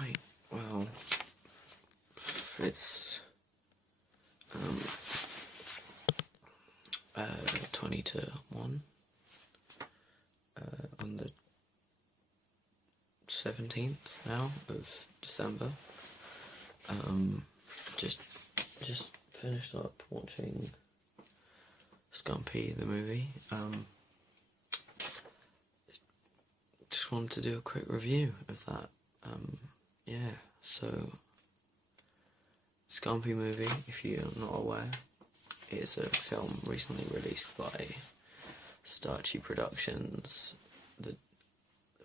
Right, well, it's 20 to 1 on the 17th now of December. Just finished up watching Skumpi the Movie. Just wanted to do a quick review of that. Yeah, so Skumpi Movie, if you're not aware, is a film recently released by Starchie Productions, the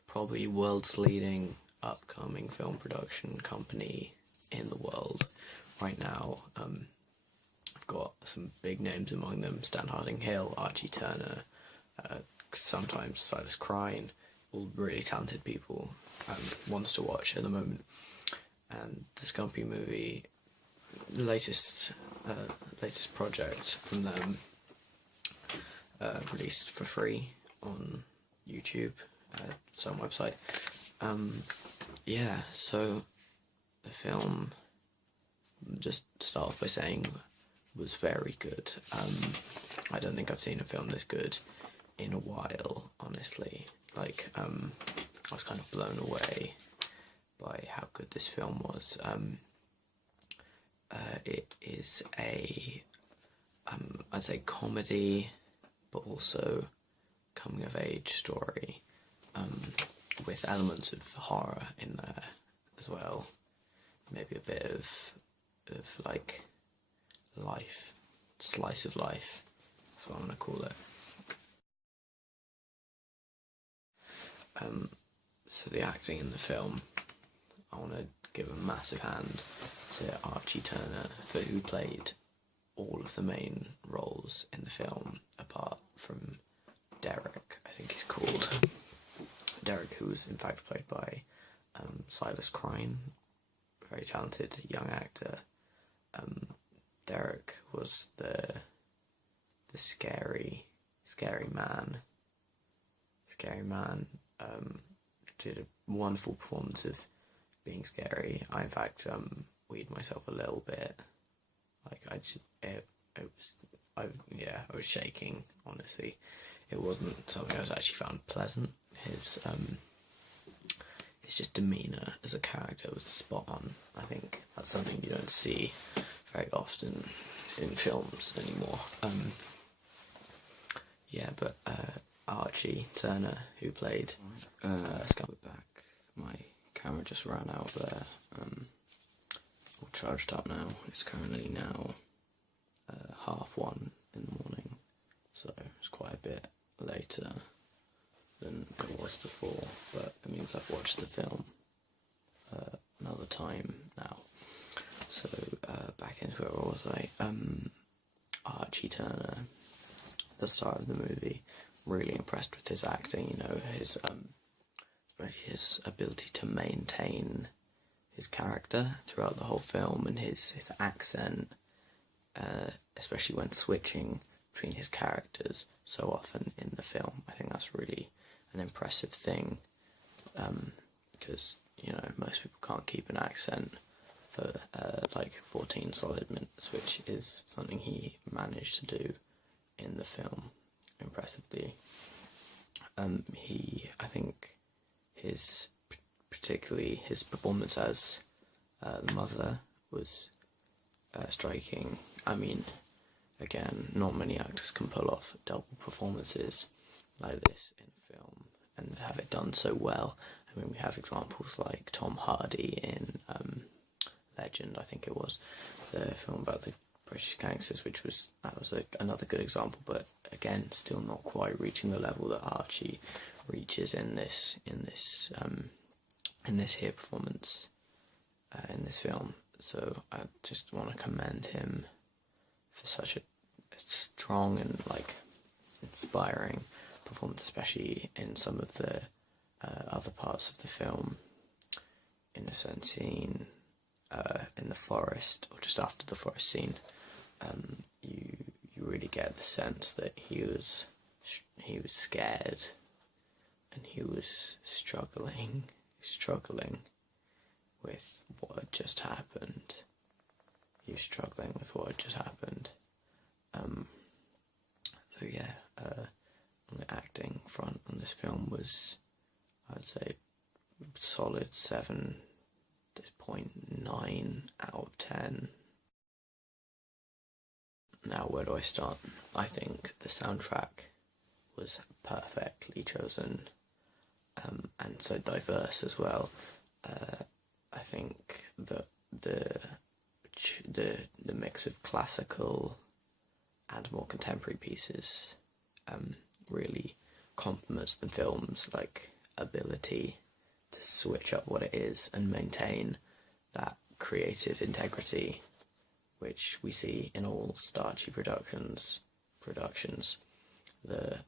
probably world's leading upcoming film production company in the world right now. I've got some big names among them: Stan Harding-Hill, Archie Turner, sometimes Silas Crine, all really talented people, ones to watch at the moment. And the Skumpi Movie, latest project from them, released for free on YouTube, some website. Yeah, so the film, just start off by saying, was very good. I don't think I've seen a film this good in a while, honestly. Like, I was kind of blown away by how good this film was. It is a, I'd say comedy, but also coming of age story, with elements of horror in there as well. Maybe a bit of like life, slice of life, that's what I'm gonna call it. So the acting in the film, I want to give a massive hand to Archie Turner, who played all of the main roles in the film, apart from Derek, I think he's called. Derek, who was in fact played by Silas Crine, a very talented young actor. Derek was the scary man. Did a wonderful performance of being scary. I in fact weed myself a little bit. Like I was shaking, honestly. It wasn't something I actually found pleasant. His just demeanour as a character was spot on. I think that's something you don't see very often in films anymore. But Archie Turner, who played Skumpi back. My camera just ran out there. All charged up now. It's currently now 1:30 in the morning, so it's quite a bit later than it was before, but it means I've watched the film another time now. So back into it, what was I? Archie Turner, the star of the movie, really impressed with his acting. You know, his ability to maintain his character throughout the whole film, and his accent, especially when switching between his characters so often in the film. I think that's really an impressive thing, because you know, most people can't keep an accent for like 14 solid minutes, which is something he managed to do in the film impressively. I think particularly his performance as the mother was striking. I mean, again, not many actors can pull off double performances like this in a film and have it done so well. I mean, we have examples like Tom Hardy in Legend, I think it was, the film about the British gangsters, that was another good example, but again, still not quite reaching the level that Archie reaches in this here performance in this film. So I just want to commend him for such a strong and like inspiring performance, especially in some of the other parts of the film. In a certain scene in the forest, or just after the forest scene, you really get the sense that he was scared, and he was struggling, with what had just happened. He was struggling with what had just happened. So yeah, on the acting front on this film was, I'd say, solid 7.9 out of 10. Now, where do I start? I think the soundtrack was perfectly chosen, and so diverse as well. I think that the mix of classical and more contemporary pieces really complements the film's ability to switch up what it is and maintain that creative integrity which we see in all Starchie productions. The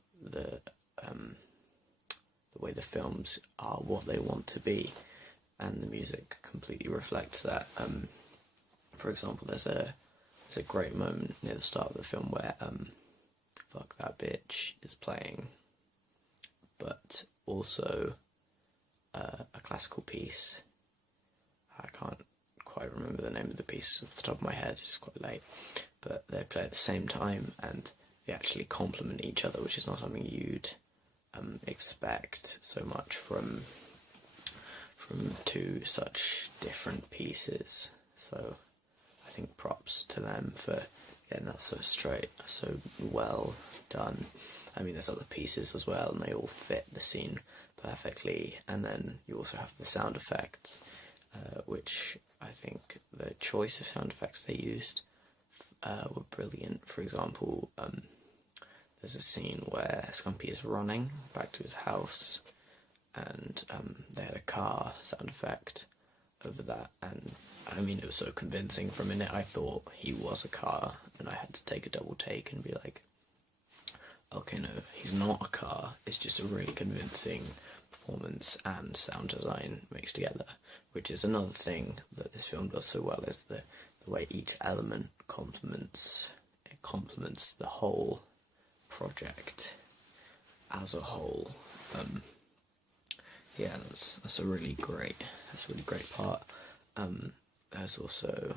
way the films are what they want to be, and the music completely reflects that. For example, there's a great moment near the start of the film where "Fuck That Bitch" is playing, but also a classical piece. I can't quite remember the name of the piece off the top of my head, it's quite late, but they play at the same time and they actually complement each other, which is not something you'd expect so much from two such different pieces. So I think props to them for getting that so straight, so well done. I mean, there's other pieces as well, and they all fit the scene perfectly. And then you also have the sound effects, which I think the choice of sound effects they used were brilliant. For example, there's a scene where Skumpi is running back to his house, and they had a car sound effect over that, and I mean, it was so convincing. For a minute I thought he was a car, and I had to take a double take and be like, okay, no, he's not a car, it's just a really convincing performance and sound design mixed together, which is another thing that this film does so well, is the way each element complements the whole project as a whole. Yeah, that's a really great part. There's also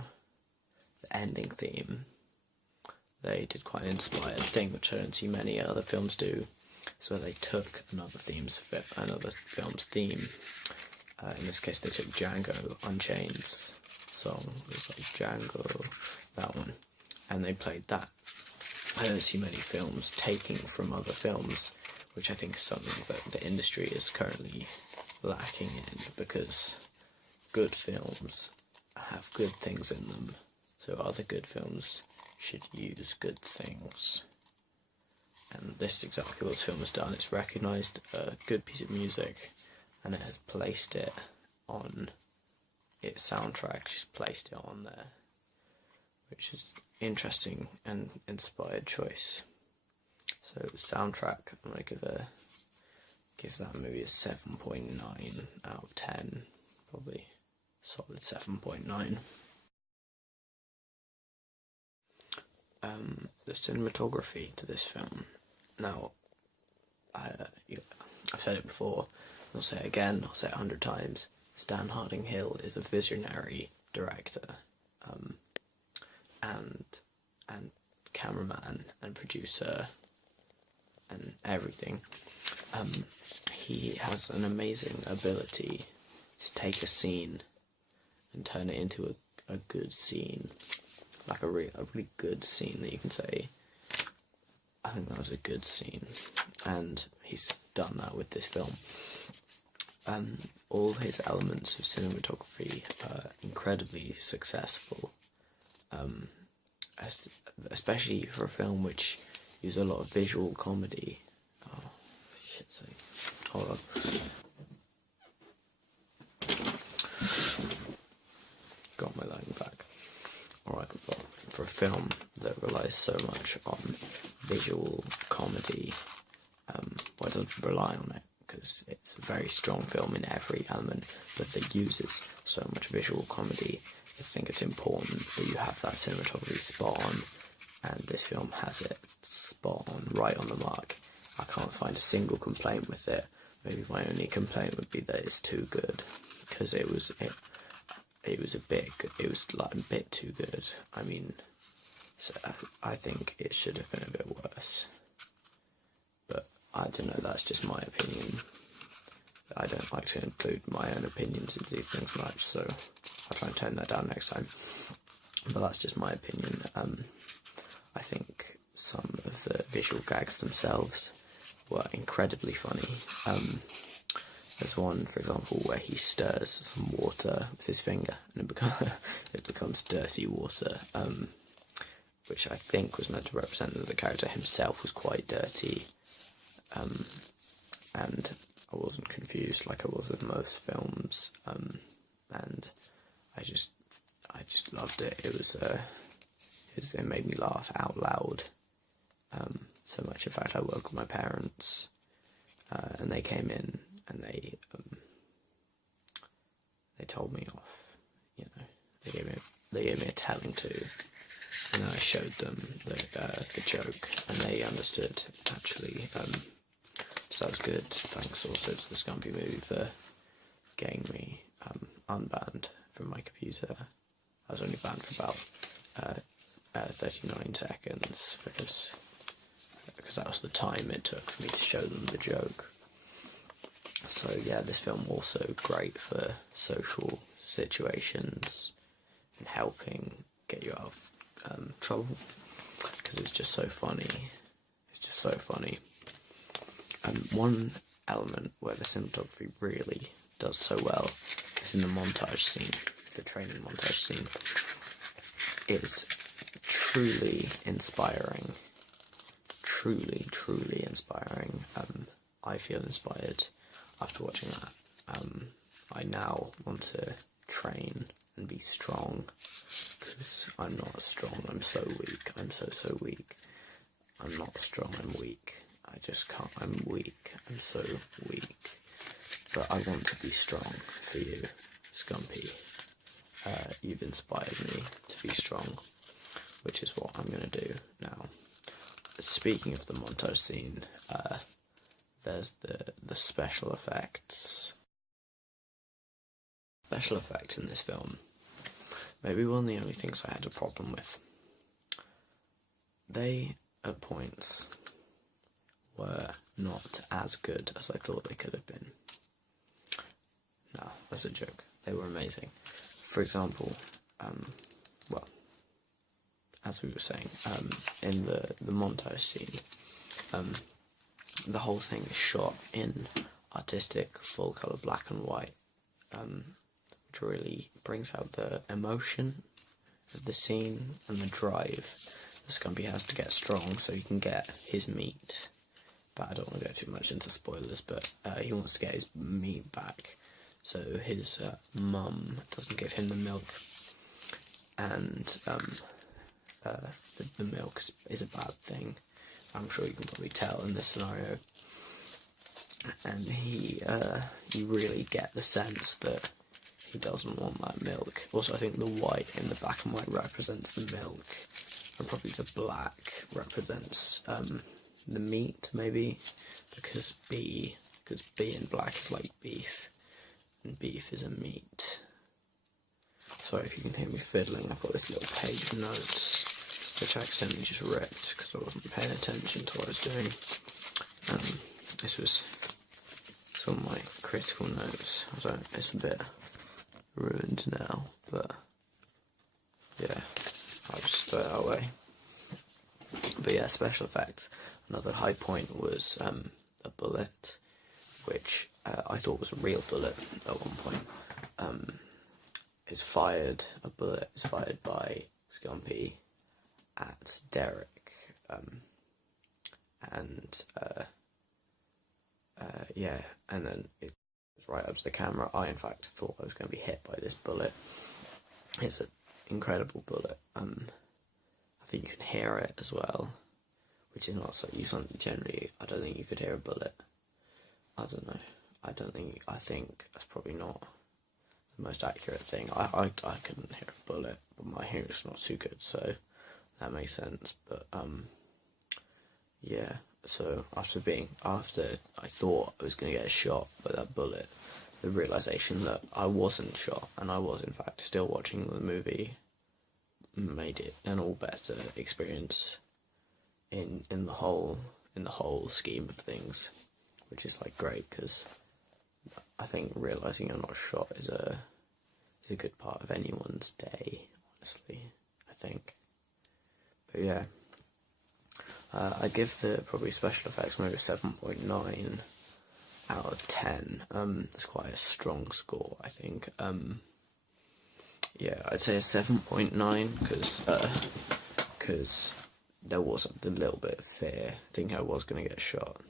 the ending theme. They did quite an inspired thing, which I don't see many other films do. So they took another film's theme. In this case, they took Django Unchained's song. It was like Django, that one, and they played that. I don't see many films taking from other films, which I think is something that the industry is currently lacking in, because good films have good things in them, so other good films should use good things. And this is exactly what this film has done. It's recognised a good piece of music and it has placed it on its soundtrack, just placed it on there, which is interesting and inspired choice. So soundtrack, I'm going to give that movie a 7.9 out of 10, probably solid 7.9. The cinematography to this film. Now, I've said it before, I'll say it again, I'll say it 100 times. Stan Harding-Hill is a visionary director, and cameraman and producer and everything. He has an amazing ability to take a scene and turn it into a good scene, like a really good scene that you can say, I think that was a good scene, and he's done that with this film. All his elements of cinematography are incredibly successful, especially for a film which uses a lot of visual comedy. Oh, shit's sake. Hold on. Got my line back. Alright, but for a film that relies so much on visual comedy, well, it doesn't rely on it, because it's a very strong film in every element, but that uses so much visual comedy, I think it's important that you have that cinematography spot on, and this film has it spot on, right on the mark. I can't find a single complaint with it. Maybe my only complaint would be that it's too good, because it was like a bit too good. I mean, so I think it should have been a bit worse. But I don't know, that's just my opinion. I don't like to include my own opinions into these things much, so I'll try and tone that down next time. But that's just my opinion. I think some of the visual gags themselves were incredibly funny. There's one, for example, where he stirs some water with his finger and it becomes dirty water, which I think was meant to represent that the character himself was quite dirty. And I wasn't confused like I was with most films, and I just loved it. It made me laugh out loud, so much in fact I woke up my parents, and they came in and they told me off. You know, they gave me a telling to, and then I showed them the joke, and they understood actually. So that was good. Thanks also to the Skumpi Movie for getting me unbanned from my computer. I was only banned for about 39 seconds because that was the time it took for me to show them the joke. So yeah, this film also great for social situations and helping get you out of trouble, because it's just so funny. It's just so funny. One element where the cinematography really does so well is in the montage scene, the training montage scene. It's truly inspiring. Truly, truly inspiring. I feel inspired after watching that. I now want to train and be strong, because I'm not strong, I'm so weak. I'm so weak. I'm not strong, I'm weak. I just can't, I'm weak, I'm so weak. But I want to be strong for you, Skumpi. You've inspired me to be strong, which is what I'm going to do now. Speaking of the montage scene, there's the special effects. Special effects in this film, maybe one of the only things I had a problem with. They, at points, were not as good as I thought they could have been. No, that's a joke. They were amazing. For example, well, as we were saying, in the montage scene, the whole thing is shot in artistic, full colour black and white, which really brings out the emotion of the scene and the drive the Skumpi has to get strong so he can get his meat. But I don't want to go too much into spoilers, but he wants to get his meat back, so his mum doesn't give him the milk, and the milk is a bad thing. I'm sure you can probably tell in this scenario. And you really get the sense that he doesn't want that milk. Also, I think the white in the black and white represents the milk, and probably the black represents the meat, maybe, because B in black is like beef, and beef is a meat. Sorry if you can hear me fiddling. I've got this little page of notes which I accidentally just ripped because I wasn't paying attention to what I was doing. This was some of my critical notes. It's a bit ruined now, but yeah, I'll just throw that away. But yeah, special effects. Another high point was a bullet, which I thought was a real bullet at one point. A bullet is fired by Skumpi at Derek, and then it was right up to the camera. I, in fact, thought I was going to be hit by this bullet. It's an incredible bullet. I think you can hear it as well, which is not so useful. Generally, I don't think you could hear a bullet. I don't know. I think that's probably not the most accurate thing. I couldn't hear a bullet, but my hearing's not too good, so that makes sense. But yeah. So after I thought I was going to get a shot by that bullet, the realisation that I wasn't shot, and I was in fact still watching the movie, made it an all better experience in the whole scheme of things, which is like great, because I think realising you're not shot is a good part of anyone's day, honestly, I think. But yeah, I give the probably special effects maybe a 7.9 out of 10. It's quite a strong score, I think. Yeah, I'd say a 7.9, because there was a little bit of fear, thinking I was going to get shot.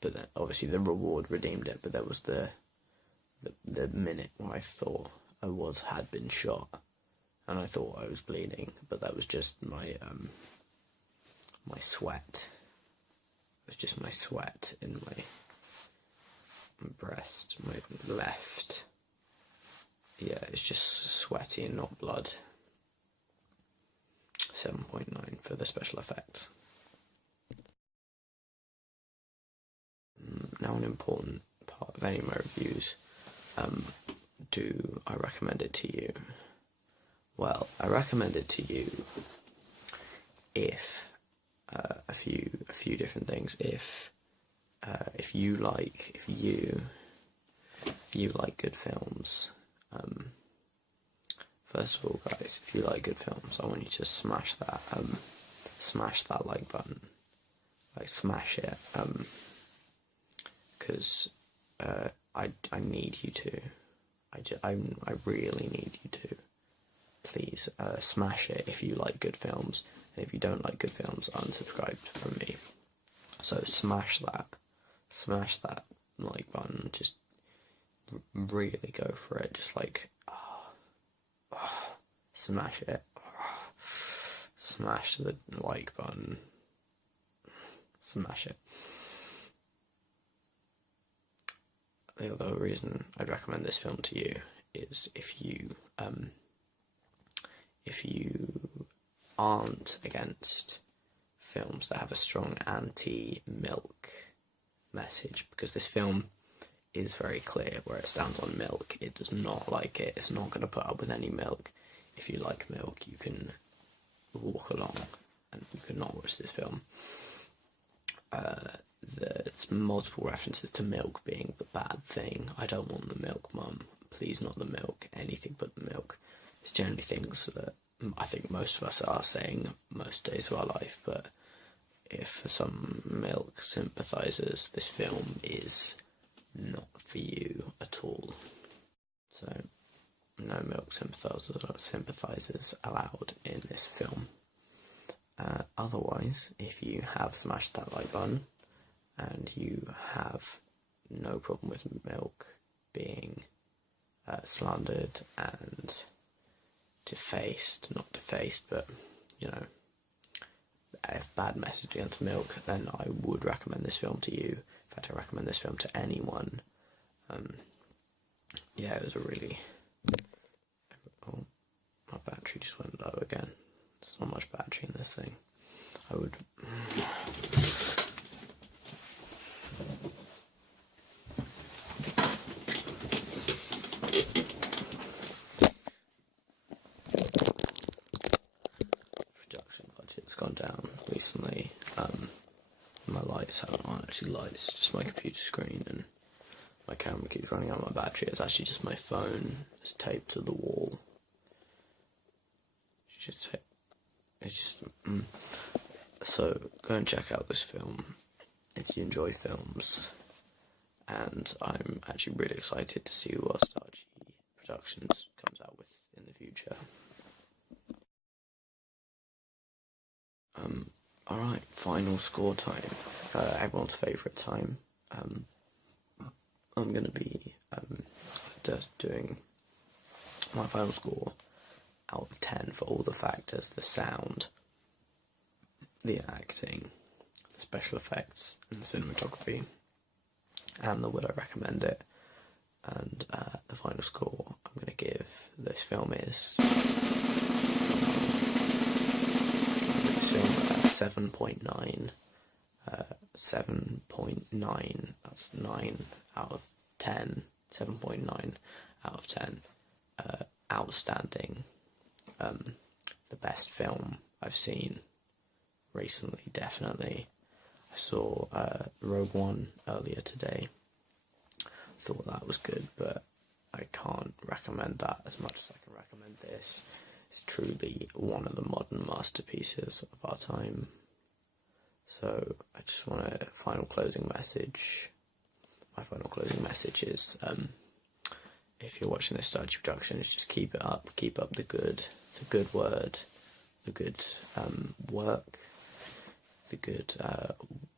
But then, obviously, the reward redeemed it. But there was the minute where I thought I had been shot, and I thought I was bleeding. But that was just my my sweat. It was just my sweat in my breast, my left. Yeah, it's just sweaty and not blood. 7.9 for the special effects. Now, an important part of any of my reviews. Do I recommend it to you? Well, I recommend it to you if a few different things. If you like good films. First of all, guys, if you like good films, I want you to smash that like button, like smash it, because I need you to, I really need you to, please smash it if you like good films, and if you don't like good films, unsubscribe from me. So smash that like button, just really go for it, just like, smash it, smash the like button, smash it. The other reason I'd recommend this film to you is if you aren't against films that have a strong anti-milk message, because this film is very clear where it stands on milk. It does not like it. It's not going to put up with any milk. If you like milk, you can walk along and you can not watch this film. There's multiple references to milk being the bad thing. I don't want the milk, Mum. Please, not the milk. Anything but the milk. It's generally things that I think most of us are saying most days of our life, but if for some milk sympathisers, this film is not for you at all. So, no milk sympathisers allowed in this film. Otherwise, if you have smashed that like button and you have no problem with milk being slandered and not defaced, but, you know, a bad message against milk, then I would recommend this film to you. In fact, I recommend this film to anyone. Yeah, it was a really... Oh, my battery just went low again. There's not much battery in this thing. I would... Production budget's gone down recently. My lights aren't actually lights, it's just my computer screen, and my camera keeps running out of my battery. It's actually just my phone. It's taped to the wall. So go and check out this film if you enjoy films, and I'm actually really excited to see what Starchie Productions comes out with in the future. Alright, final score time. Everyone's favourite time. I'm going to be just doing my final score out of 10 for all the factors: the sound, the acting, the special effects, and the cinematography, and the would I recommend it. And the final score I'm going to give this film is 7.9. 7.9. That's 9 out of 10. 7.9 out of 10. Outstanding. The best film I've seen recently, definitely. I saw Rogue One earlier today. Thought that was good, but I can't recommend that as much as I can recommend this. It's truly one of the modern masterpieces of our time. So I just want a final closing message. My final closing message is, if you're watching this Starchie Production, is just keep it up. Keep up the good word, the good work, the good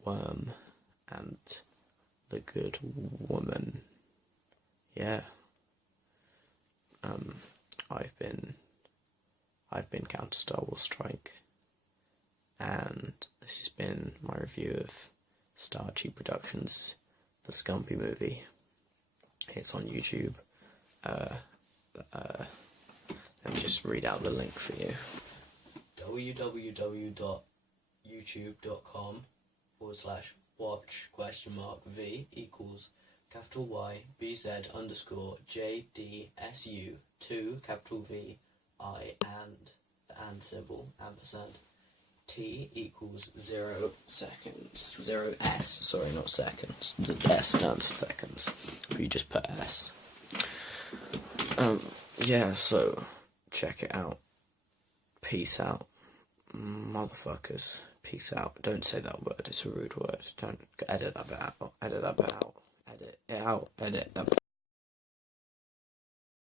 worm, and the good woman. Yeah. I've been Counter Star Wars Strike, and this has been my review of Starchie Productions' The Skumpi Movie. It's on YouTube. Let me just read out the link for you. www.youtube.com/watch?v equals $YBZ_JDSU2 V and symbol ampersand T equals 0 seconds. 0s, sorry, not seconds. The S stands for seconds. But you just put S. Yeah, so check it out. Peace out. Motherfuckers. Peace out. Don't say that word, it's a rude word. Don't edit that bit out. Edit that bit out. Edit it out. Edit that bit